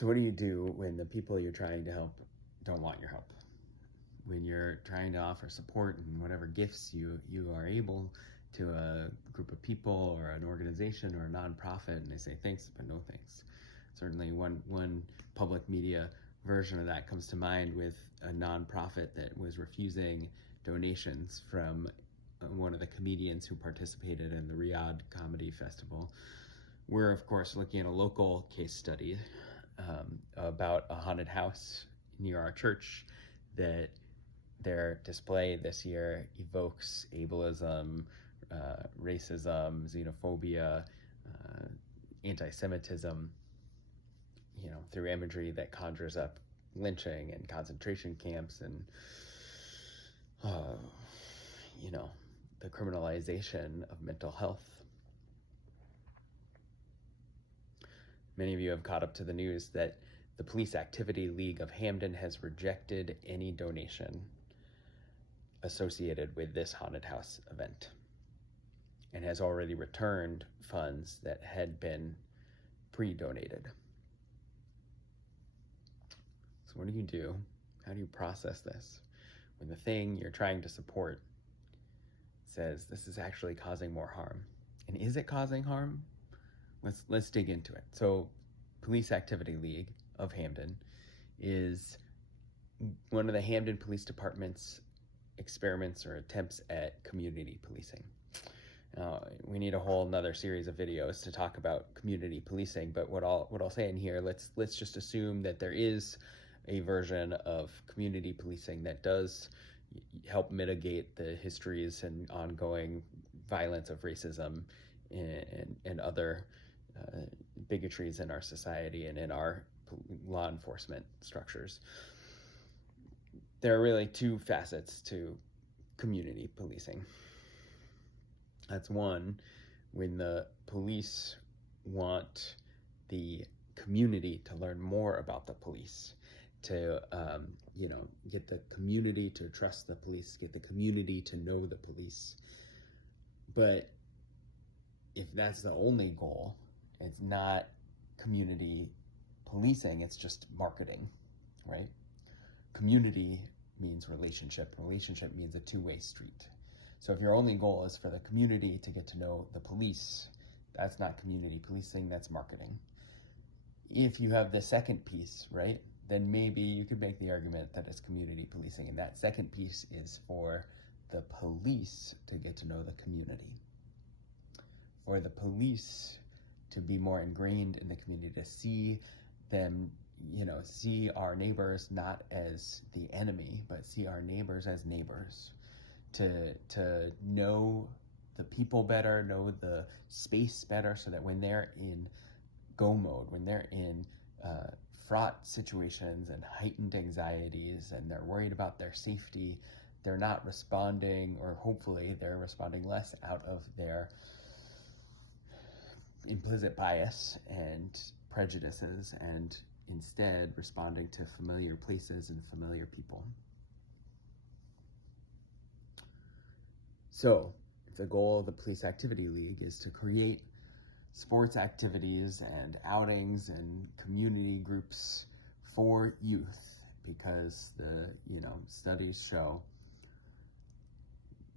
So what do you do when the people you're trying to help don't want your help? When you're trying to offer support and whatever gifts you are able to a group of people or an organization or a nonprofit, and they say thanks but no thanks. Certainly one public media version of that comes to mind with a nonprofit that was refusing donations from one of the comedians who participated in the Riyadh Comedy Festival. We're of course looking at a local case study about a haunted house near our church that their display this year evokes ableism, racism, xenophobia, anti-Semitism, through imagery that conjures up lynching and concentration camps and, the criminalization of mental health. Many of you have caught up to the news that the Police Activity League of Hamden has rejected any donation associated with this haunted house event and has already returned funds that had been pre-donated. So what do you do? How do you process this when the thing you're trying to support says this is actually causing more harm? And is it causing harm? Let's dig into it. So Police Activity League of Hamden is one of the Hamden Police Department's experiments or attempts at community policing. We need a whole nother series of videos to talk about community policing, but what I'll say in here, let's just assume that there is a version of community policing that does help mitigate the histories and ongoing violence of racism and other bigotries in our society and in our law enforcement structures. There are really two facets to community policing. That's one, when the police want the community to learn more about the police, to get the community to trust the police, get the community to know the police. But if that's the only goal, it's not community policing, it's just marketing, right? Community means relationship. Relationship means a two-way street. So if your only goal is for the community to get to know the police, that's not community policing, that's marketing. If you have the second piece, right, then maybe you could make the argument that it's community policing, and that second piece is for the police to get to know the community. For the police to be more ingrained in the community, to see them, see our neighbors not as the enemy, but see our neighbors as neighbors. To know the people better, know the space better, so that when they're in go mode, when they're in fraught situations and heightened anxieties and they're worried about their safety, they're not responding, or hopefully they're responding less out of their implicit bias and prejudices, and instead responding to familiar places and familiar people. So, if the goal of the Police Activity League is to create sports activities and outings and community groups for youth, because the studies show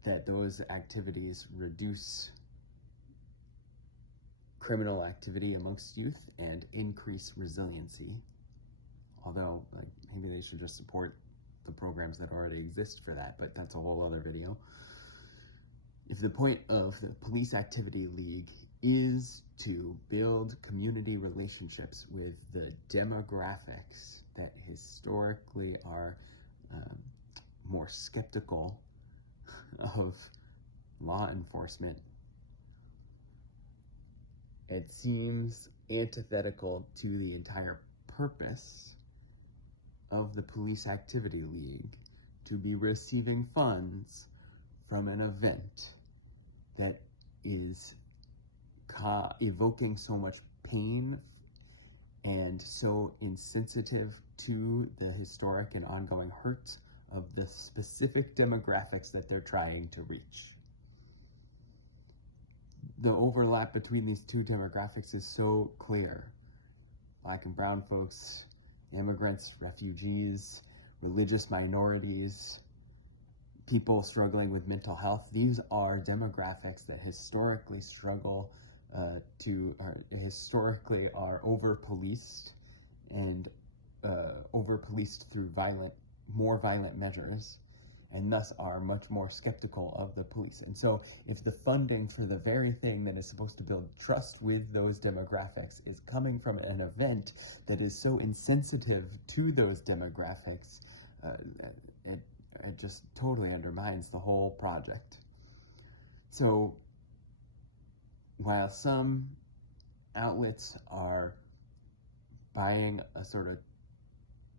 that those activities reduce criminal activity amongst youth and increase resiliency. Although, maybe they should just support the programs that already exist for that, but that's a whole other video. If the point of the Police Activity League is to build community relationships with the demographics that historically are more skeptical of law enforcement, it seems antithetical to the entire purpose of the Police Activity League to be receiving funds from an event that is evoking so much pain and so insensitive to the historic and ongoing hurt of the specific demographics that they're trying to reach. The overlap between these two demographics is so clear. Black and brown folks, immigrants, refugees, religious minorities, people struggling with mental health. These are demographics that historically historically are over-policed and over-policed through more violent measures, and thus are much more skeptical of the police. And so if the funding for the very thing that is supposed to build trust with those demographics is coming from an event that is so insensitive to those demographics, it just totally undermines the whole project. So while some outlets are buying a sort of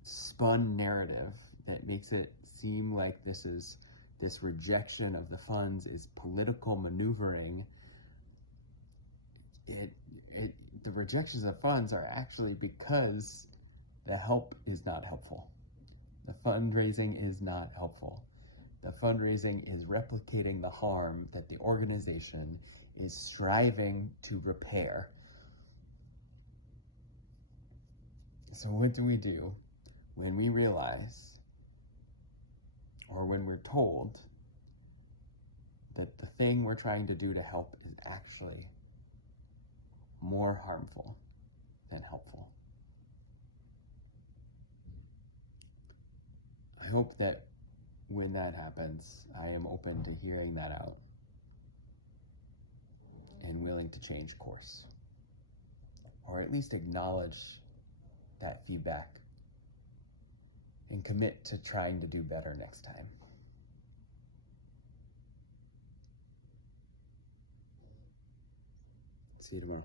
spun narrative that makes it seem like this rejection of the funds is political maneuvering, the rejections of funds are actually because the help is not helpful. The fundraising is not helpful. The fundraising is replicating the harm that the organization is striving to repair. So what do we do when we realize, or when we're told, that the thing we're trying to do to help is actually more harmful than helpful? I hope that when that happens, I am open to hearing that out and willing to change course, or at least acknowledge that feedback and commit to trying to do better next time. See you tomorrow.